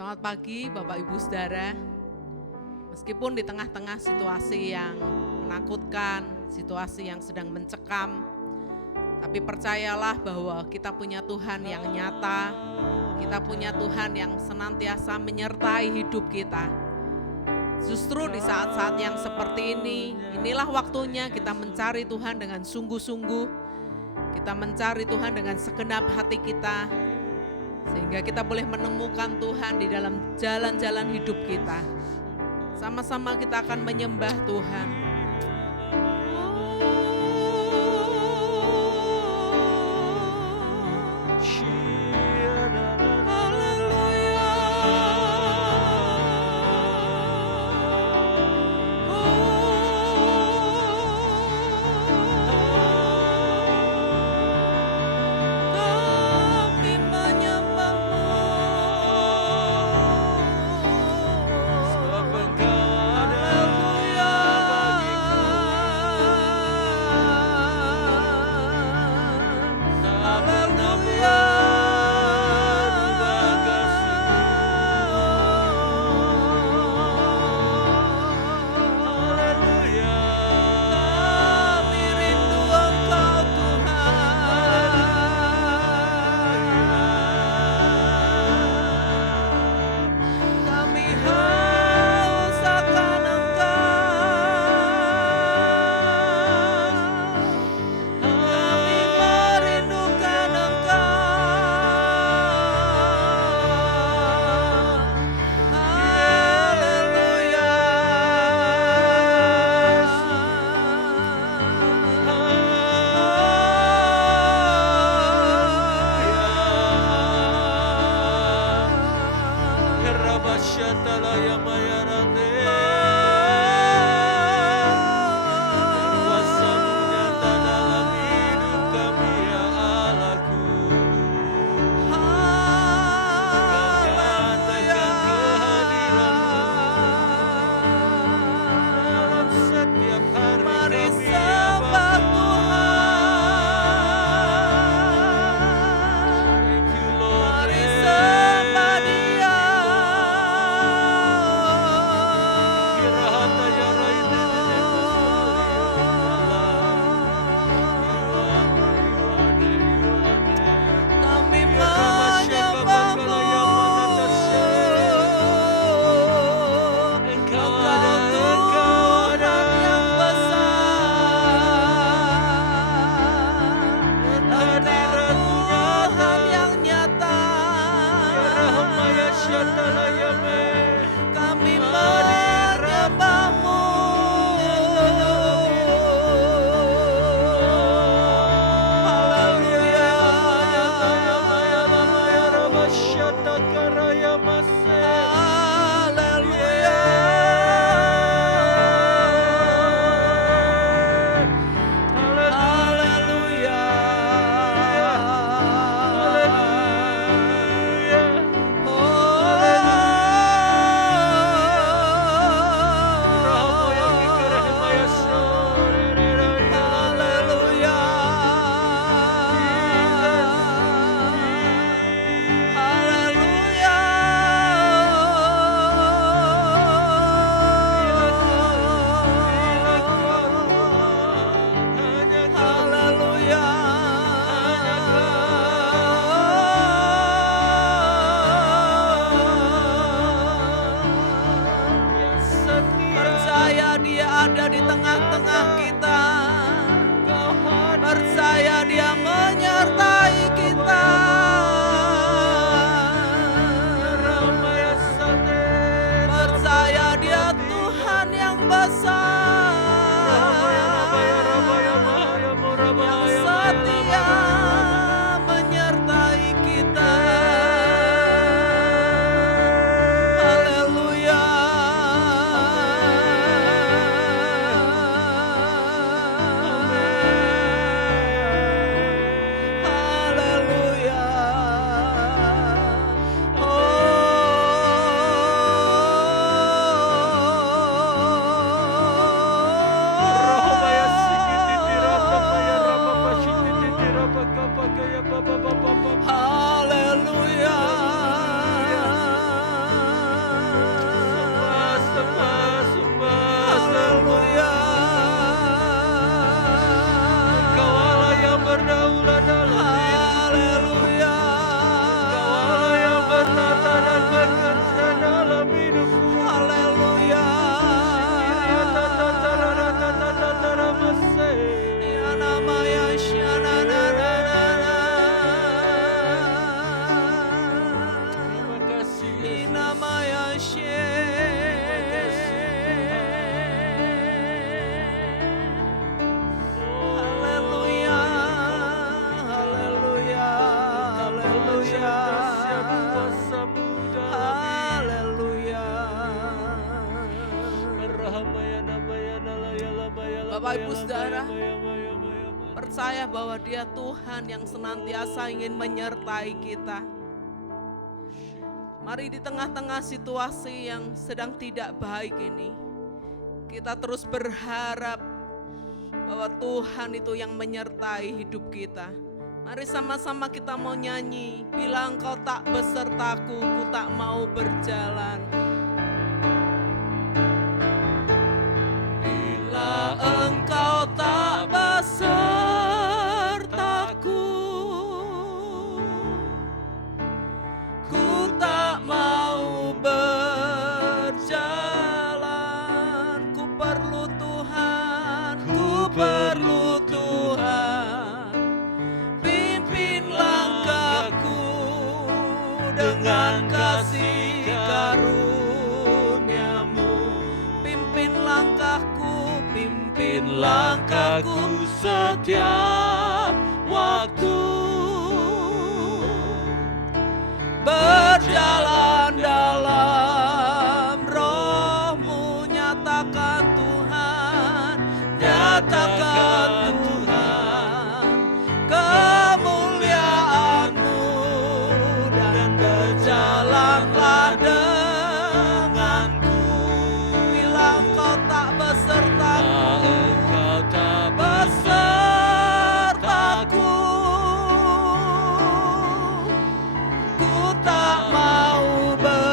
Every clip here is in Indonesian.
Selamat pagi Bapak Ibu Saudara. Meskipun di tengah-tengah situasi yang menakutkan, situasi yang sedang mencekam, tapi percayalah bahwa kita punya Tuhan yang nyata, kita punya Tuhan yang senantiasa menyertai hidup kita. Justru di saat-saat yang seperti ini, inilah waktunya kita mencari Tuhan dengan sungguh-sungguh, kita mencari Tuhan dengan segenap hati kita, sehingga kita boleh menemukan Tuhan di dalam jalan-jalan hidup kita. Sama-sama kita akan menyembah Tuhan. Haleluya. Bapak Ibu Saudara, percaya bahwa Dia Tuhan yang senantiasa ingin menyertai kita. Mari di tengah-tengah situasi yang sedang tidak baik ini, kita terus berharap bahwa Tuhan itu yang menyertai hidup kita. Mari sama-sama kita mau nyanyi, bila Engkau tak besertaku, ku tak mau berjalan. Bila Engkau tak besertaku, ku tak mau berjalan. Ku perlu Tuhan, ku perlu Tuhan. Pimpin langkahku dengan kasih karunia-Mu. Pimpin langkahku setiap waktu. Berjalan dalam Roh-Mu, nyatakan Tuhan, nyatakan Tuhan kemuliaan-Mu, dan berjalanlah denganku. Bila Engkau tak besertaku, ku tak mau berjalan.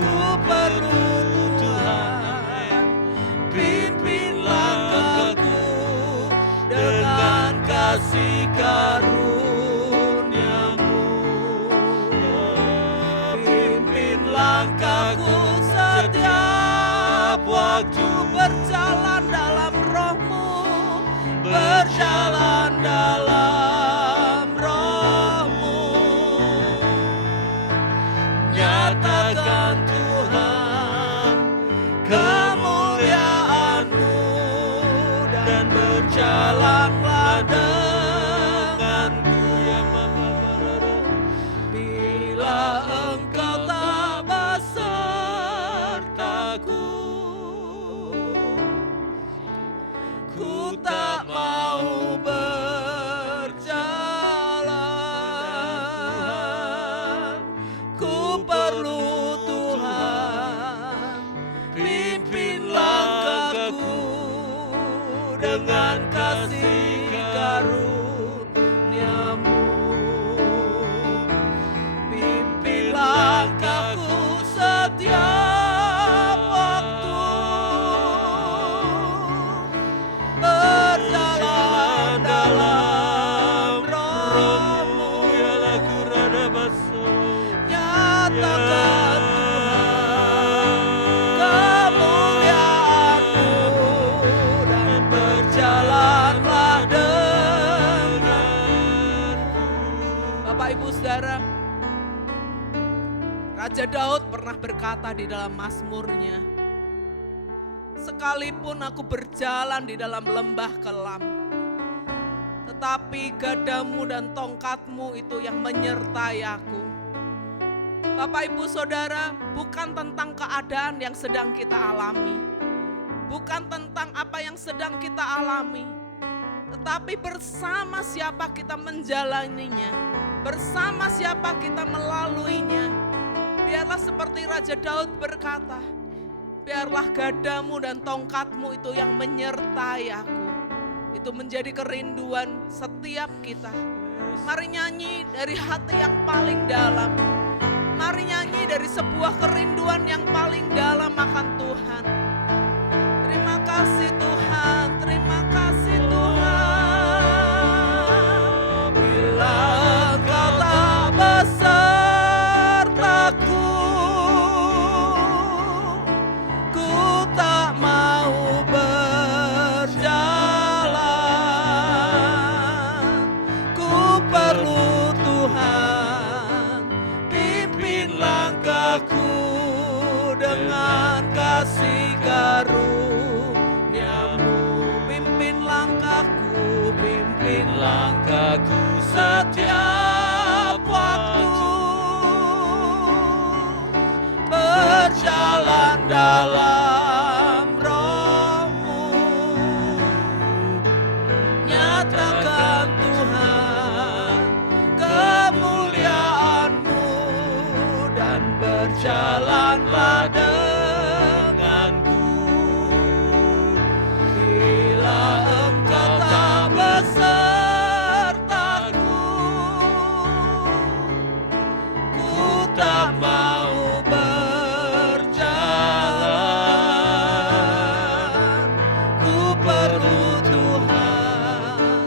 Ku perlu Tuhan, pimpin langkahku dengan kasih karunia-Mu. Pimpin langkahku setiap waktu. Berjalan dalam Roh-Mu, berjalan dalam Roh-Mu. Nyatakan Tuhan kemuliaan-Mu, dan berjalanlah denganku. Bila Engkau tak besertaku, ku tak mau berjalan. Ku perlu Tuhan, pimpin langkahku dengan kasih karunia-Mu. Pimpin langkahku setiap waktu. Berjalan dalam Roh-Mu, nyatakan Tuhan kemuliaan-Mu, dan berjalanlah denganku. Bapak Ibu Saudara, Raja Daud pernah berkata di dalam Mazmurnya, sekalipun aku berjalan di dalam lembah kelam, tetapi gadamu dan tongkatmu itu yang menyertai aku. Bapak Ibu Saudara, bukan tentang keadaan yang sedang kita alami, bukan tentang apa yang sedang kita alami, tetapi bersama siapa kita menjalaninya, bersama siapa kita melaluinya. Biarlah seperti Raja Daud berkata, biarlah gadamu dan tongkatmu itu yang menyertai aku. Itu menjadi kerinduan setiap kita. Mari nyanyi dari hati yang paling dalam. Mari nyanyi dari sebuah kerinduan yang paling dalam akan Tuhan. Terima kasih Tuhan, terima kasih Tuhan. Bila Engkau tak besertaku, ku tak mau berjalan. Ku perlu Tuhan, langkahku setiap waktu, berjalan dalam Roh-Mu. Nyatakan Tuhan kemuliaan-Mu, dan berjalanlah denganku. Bila Engkau tak besertaku, ku tak mau berjalan. Ku perlu Tuhan,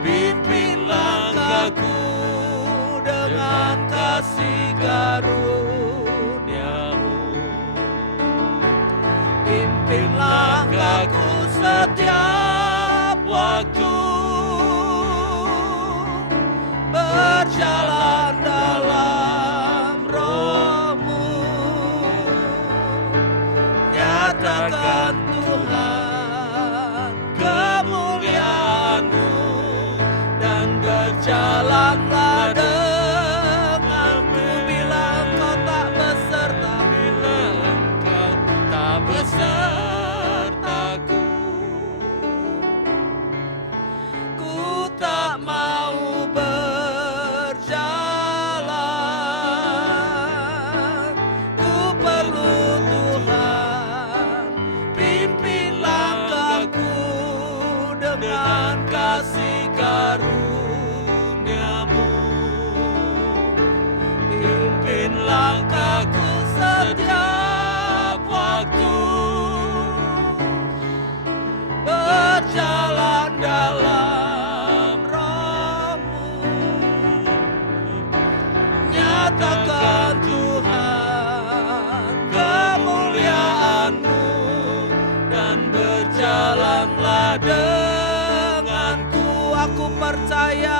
pimpin langkahku dengan kasih karunia-Mu. Pimpin langkahku setiap waktu, berjalan dalam Roh-Mu. Nyatakan Tuhan kemuliaan-Mu, dan berjalanlah denganku. Bila Engkau tak beserta, bila Engkau tak besertaku, ku tak mau berjalan. Ku perlu Tuhan, pimpin langkahku dengan kasih karunia-Mu. Pimpin langkahku setiap waktu, berjalan dalam Roh-Mu. Nyatakan Tuhan kemuliaan-Mu, dan berjalanlah denganku. Aku percaya,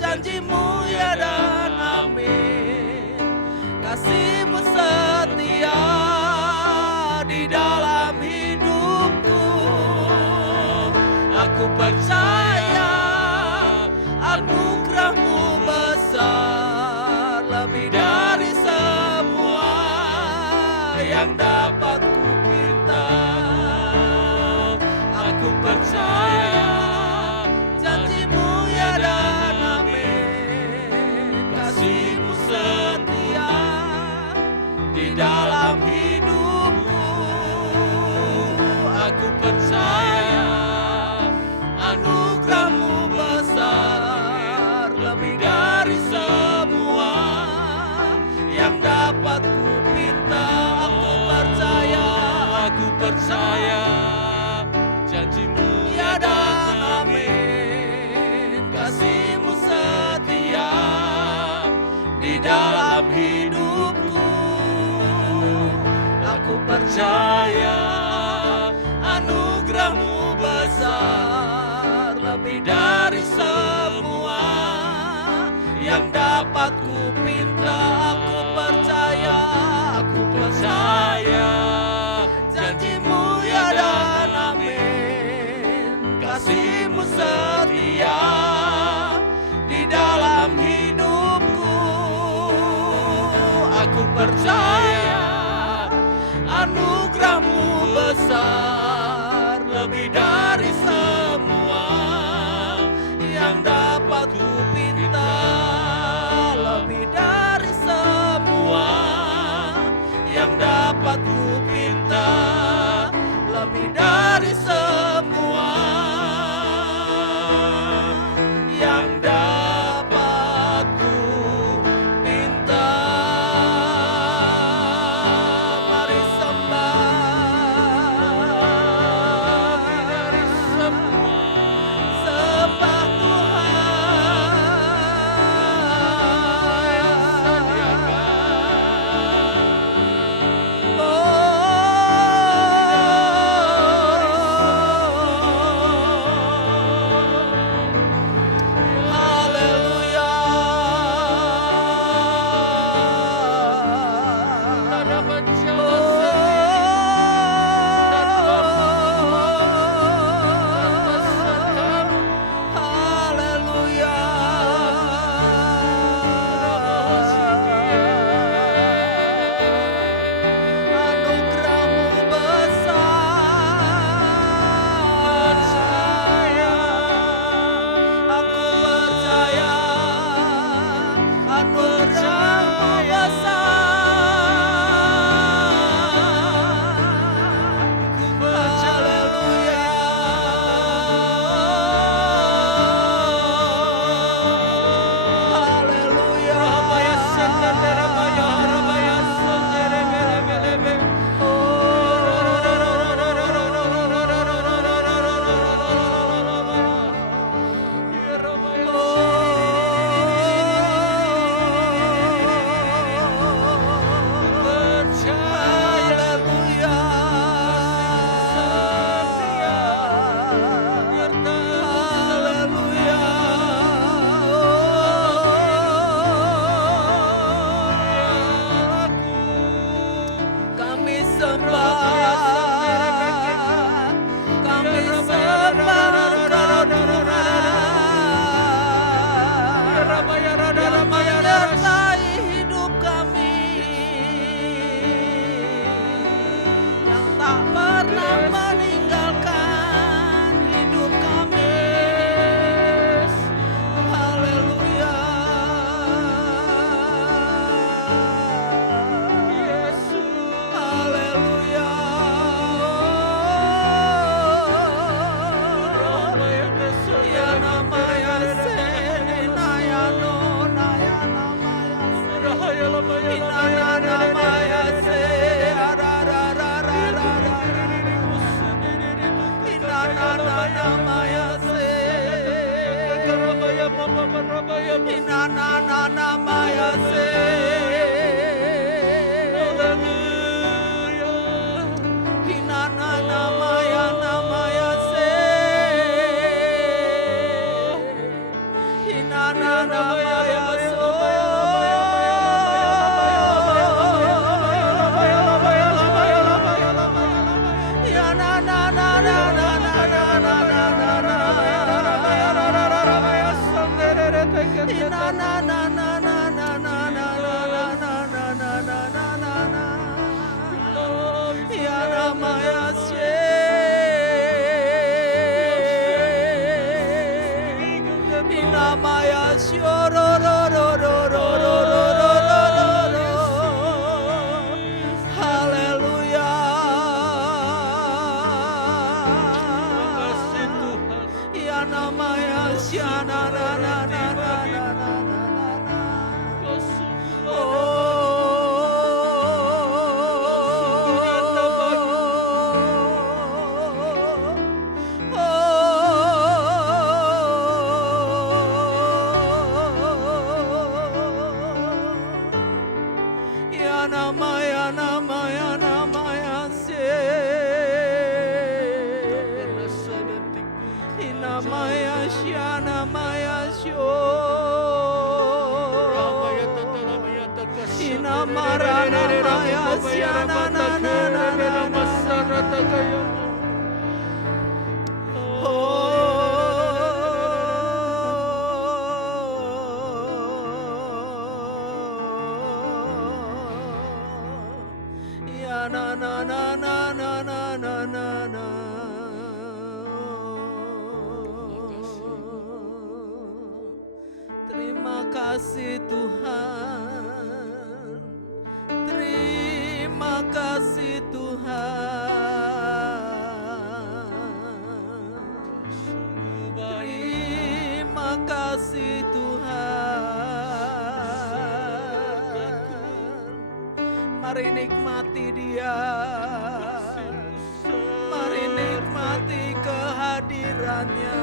janji-Mu ya dan amin. Kasih-Mu setia di dalam hidupku. Aku percaya anugerah-Mu besar, lebih dari semua yang dapat kupinta. Aku percaya janji-Mu ya dan amin. Kasih-Mu setia di dalam hidupku. Aku percaya anugerah-Mu besar, lebih dari semua yang dapat kupinta. Aku percaya janji-Mu ya dan amin. Kasih-Mu setia di dalam hidupku. Aku percaya anugerah-Mu besar, lebih dari semua yang dapat kupinta. Aku percaya janji-Mu ya dan amin. Kasih-Mu setia di dalam hidupku. Aku percaya anugerah-Mu besar, lebih dari semua yang dapat kupinta. Lebih dari semua yang dapat kupinta, lebih dari semua yang dapat kupinta. Mari sembah Terima kasih Tuhan, terima kasih Tuhan, terima kasih Tuhan. Mari nikmati Dia, mari nikmati kehadirannya.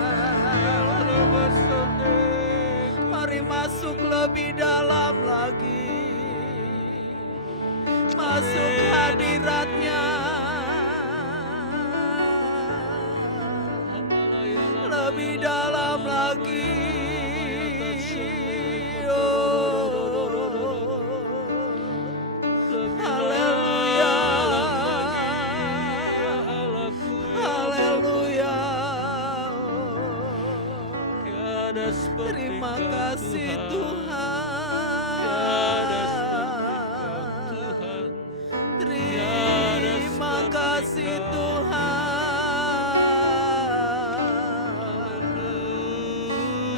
Mari masuk lebih dalam lagi, masuk hadiratnya, lebih dalam lagi. Haleluya, haleluya. Terima kasih Tuhan, terima kasih Tuhan.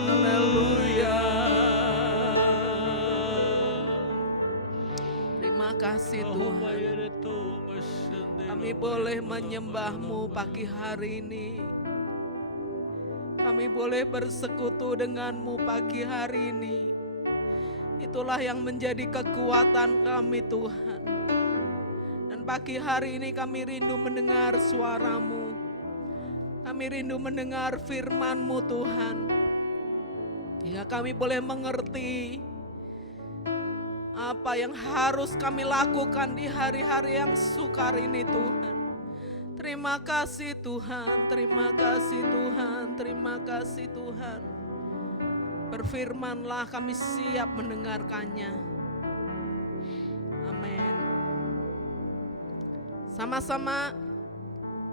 Haleluya. Terima kasih Tuhan. Kami boleh menyembah-Mu pagi hari ini. Kami boleh bersekutu dengan-Mu pagi hari ini. Itulah yang menjadi kekuatan kami Tuhan. Dan pagi hari ini kami rindu mendengar suara-Mu. Kami rindu mendengar firman-Mu Tuhan. Hingga kami boleh mengerti apa yang harus kami lakukan di hari-hari yang sukar ini Tuhan. Terima kasih Tuhan, terima kasih Tuhan, terima kasih Tuhan. Berfirmanlah, kami siap mendengarkannya. Amin. Sama-sama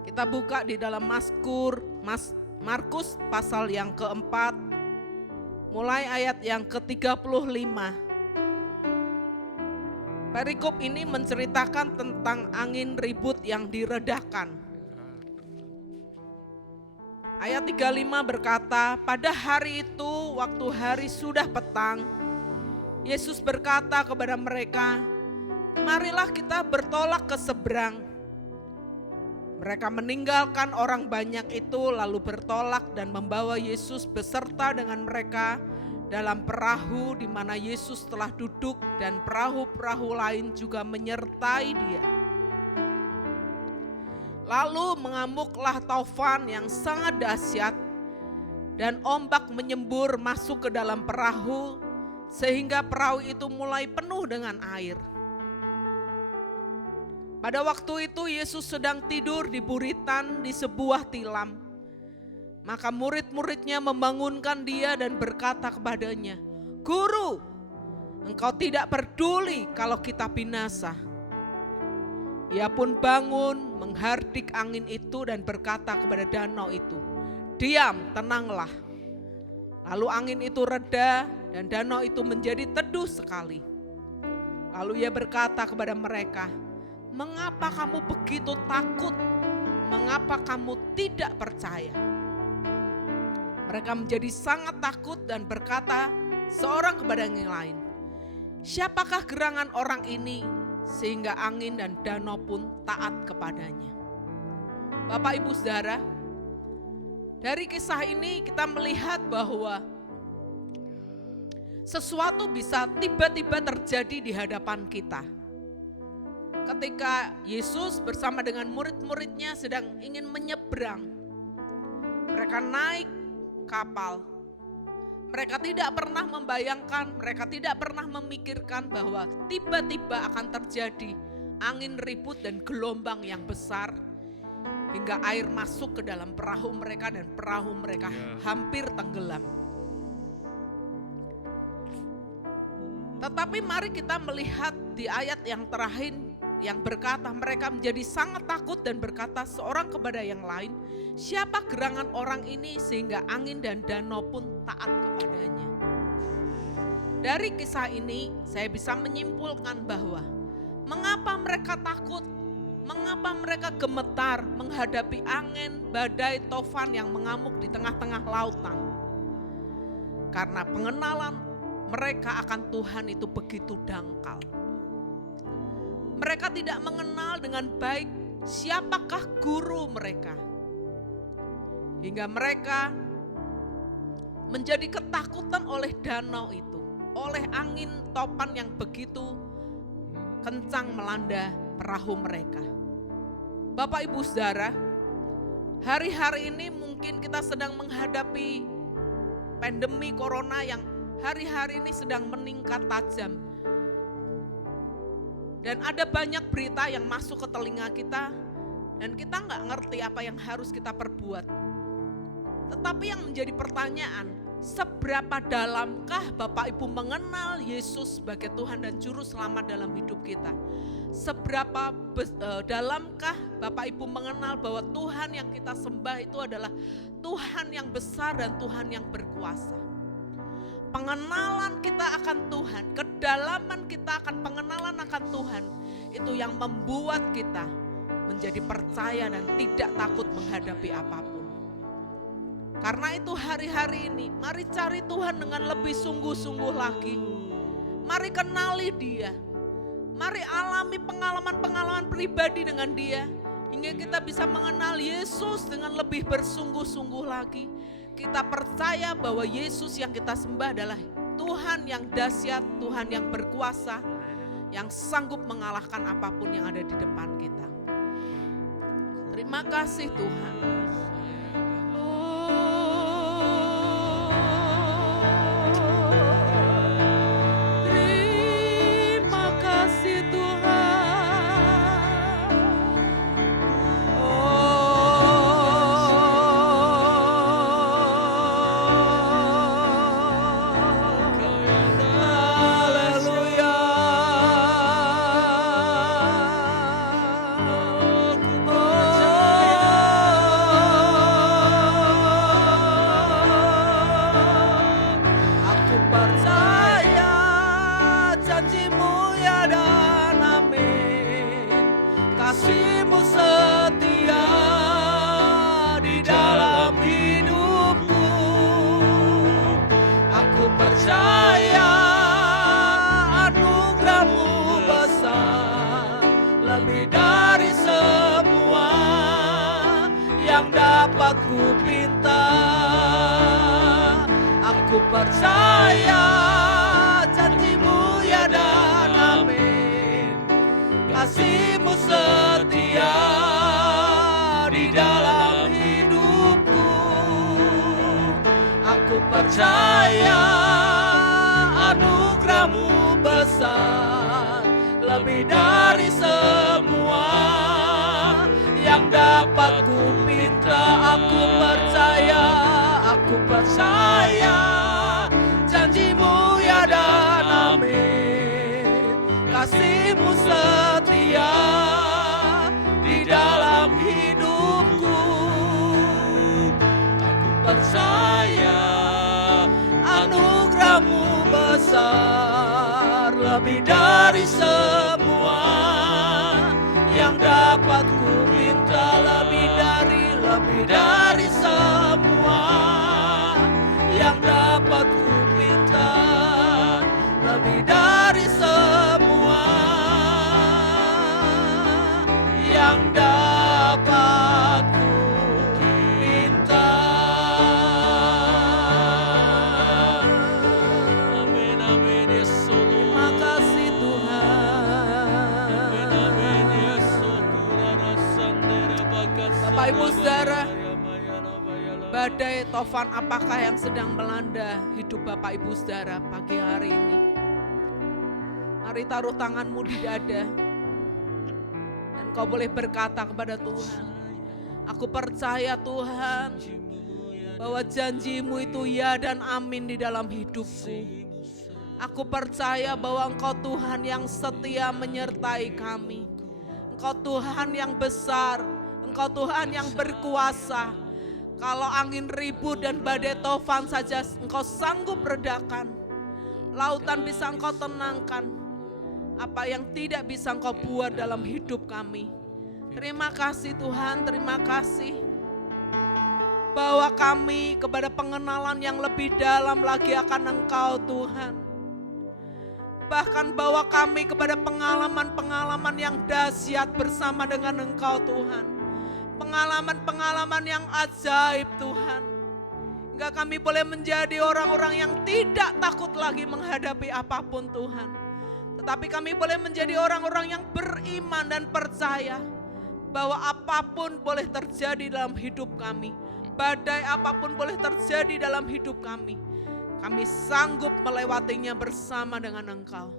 kita buka di dalam Markus pasal yang keempat, mulai ayat yang ke-35. Perikop ini menceritakan tentang angin ribut yang diredakan. Ayat 35 berkata, pada hari itu waktu hari sudah petang, Yesus berkata kepada mereka, marilah kita bertolak ke seberang. Mereka meninggalkan orang banyak itu lalu bertolak dan membawa Yesus beserta dengan mereka dalam perahu di mana Yesus telah duduk dan perahu-perahu lain juga menyertai Dia. Lalu mengamuklah taufan yang sangat dahsyat, dan ombak menyembur masuk ke dalam perahu, sehingga perahu itu mulai penuh dengan air. Pada waktu itu Yesus sedang tidur di buritan di sebuah tilam. Maka murid-muridnya membangunkan dia dan berkata kepadanya, "Guru, engkau tidak peduli kalau kita binasa." Ia pun bangun, menghardik angin itu dan berkata kepada danau itu, "Diam, tenanglah." Lalu angin itu reda dan danau itu menjadi teduh sekali. Lalu ia berkata kepada mereka, "Mengapa kamu begitu takut? Mengapa kamu tidak percaya?" Mereka menjadi sangat takut dan berkata seorang kepada yang lain, "Siapakah gerangan orang ini sehingga angin dan danau pun taat kepadanya?" Bapak Ibu Saudara, dari kisah ini kita melihat bahwa sesuatu bisa tiba-tiba terjadi di hadapan kita. Ketika Yesus bersama dengan murid-muridnya sedang ingin menyeberang, mereka naik kapal. Mereka tidak pernah membayangkan, mereka tidak pernah memikirkan bahwa tiba-tiba akan terjadi angin ribut dan gelombang yang besar hingga air masuk ke dalam perahu mereka dan perahu mereka hampir tenggelam. Tetapi mari kita melihat di ayat yang terakhir yang berkata mereka menjadi sangat takut dan berkata seorang kepada yang lain, "Siapa gerangan orang ini sehingga angin dan danau pun taat kepadanya?" Dari kisah ini saya bisa menyimpulkan bahwa mengapa mereka takut, mengapa mereka gemetar menghadapi angin, badai, tofan yang mengamuk di tengah-tengah lautan. Karena pengenalan mereka akan Tuhan itu begitu dangkal. Mereka tidak mengenal dengan baik siapakah guru mereka. Hingga mereka menjadi ketakutan oleh danau itu, oleh angin topan yang begitu kencang melanda perahu mereka. Bapak Ibu Saudara, hari-hari ini mungkin kita sedang menghadapi pandemi corona yang hari-hari ini sedang meningkat tajam. Dan ada banyak berita yang masuk ke telinga kita dan kita nggak ngerti apa yang harus kita perbuat. Tetapi yang menjadi pertanyaan, seberapa dalamkah Bapak Ibu mengenal Yesus sebagai Tuhan dan Juru Selamat dalam hidup kita? Seberapa dalamkah Bapak Ibu mengenal bahwa Tuhan yang kita sembah itu adalah Tuhan yang besar dan Tuhan yang berkuasa? Pengenalan kita akan Tuhan, kedalaman kita akan pengenalan akan Tuhan, itu yang membuat kita menjadi percaya dan tidak takut menghadapi apapun. Karena itu hari-hari ini, mari cari Tuhan dengan lebih sungguh-sungguh lagi. Mari kenali Dia, mari alami pengalaman-pengalaman pribadi dengan Dia, hingga kita bisa mengenal Yesus dengan lebih bersungguh-sungguh lagi. Kita percaya bahwa Yesus yang kita sembah adalah Tuhan yang dahsyat, Tuhan yang berkuasa, yang sanggup mengalahkan apapun yang ada di depan kita. Terima kasih Tuhan. Terima kasih Tuhan. Kasih-Mu setia di dalam hidupku. Aku percaya anugerah-Mu besar, lebih dari semua yang dapat ku pinta. Aku percaya janji-Mu ya dan amin. Kasih-Mu setia Aku percaya anugerah-Mu besar, lebih dari semua yang dapat ku minta. Aku percaya janji-Mu ya dan amin. Kasih-Mu setia di dalam hidupku. Aku percaya anugerah-Mu besar, lebih dari semua yang dapat ku minta. Lebih dari semua yang dapat ku minta. Lebih dari semua yang dapat ku minta. Amin, amin, Yesus. Terima kasih Tuhan. Amin, Yesus. Bapak Ibu Saudara, badai tofan apakah yang sedang melanda hidup Bapak Ibu Saudara pagi hari ini? Mari taruh tanganmu di dada dan kau boleh berkata kepada Tuhan, aku percaya Tuhan bahwa janji-Mu itu ya dan amin di dalam hidupku. Aku percaya bahwa Engkau Tuhan yang setia menyertai kami. Engkau Tuhan yang besar, Engkau Tuhan yang berkuasa. Kalau angin ribut dan badai tofan saja Engkau sanggup redakan. Lautan bisa Engkau tenangkan. Apa yang tidak bisa Engkau buat dalam hidup kami. Terima kasih Tuhan, terima kasih. Bawa kami kepada pengenalan yang lebih dalam lagi akan Engkau Tuhan. Bahkan bawa kami kepada pengalaman-pengalaman yang dahsyat bersama dengan Engkau Tuhan. Pengalaman-pengalaman yang ajaib Tuhan. Hingga kami boleh menjadi orang-orang yang tidak takut lagi menghadapi apapun Tuhan. Tetapi kami boleh menjadi orang-orang yang beriman dan percaya bahwa apapun boleh terjadi dalam hidup kami. Badai apapun boleh terjadi dalam hidup kami. Kami sanggup melewatinya bersama dengan Engkau.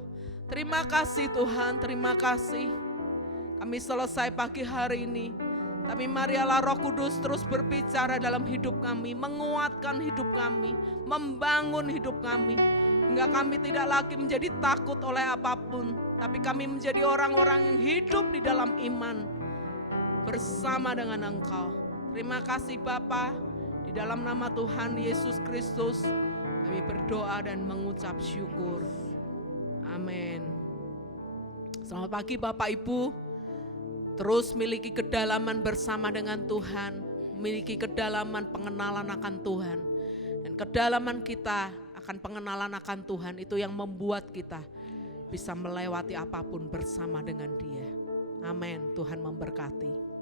Terima kasih Tuhan, terima kasih. Kami selesai pagi hari ini. Tapi marilah Roh Kudus terus berbicara dalam hidup kami, menguatkan hidup kami, membangun hidup kami. Hingga kami tidak lagi menjadi takut oleh apapun, tapi kami menjadi orang-orang yang hidup di dalam iman bersama dengan Engkau. Terima kasih Bapa, di dalam nama Tuhan Yesus Kristus kami berdoa dan mengucap syukur. Amin. Selamat pagi Bapak Ibu. Terus miliki kedalaman bersama dengan Tuhan, memiliki kedalaman pengenalan akan Tuhan. Dan kedalaman kita akan pengenalan akan Tuhan itu yang membuat kita bisa melewati apapun bersama dengan Dia. Amin. Tuhan memberkati.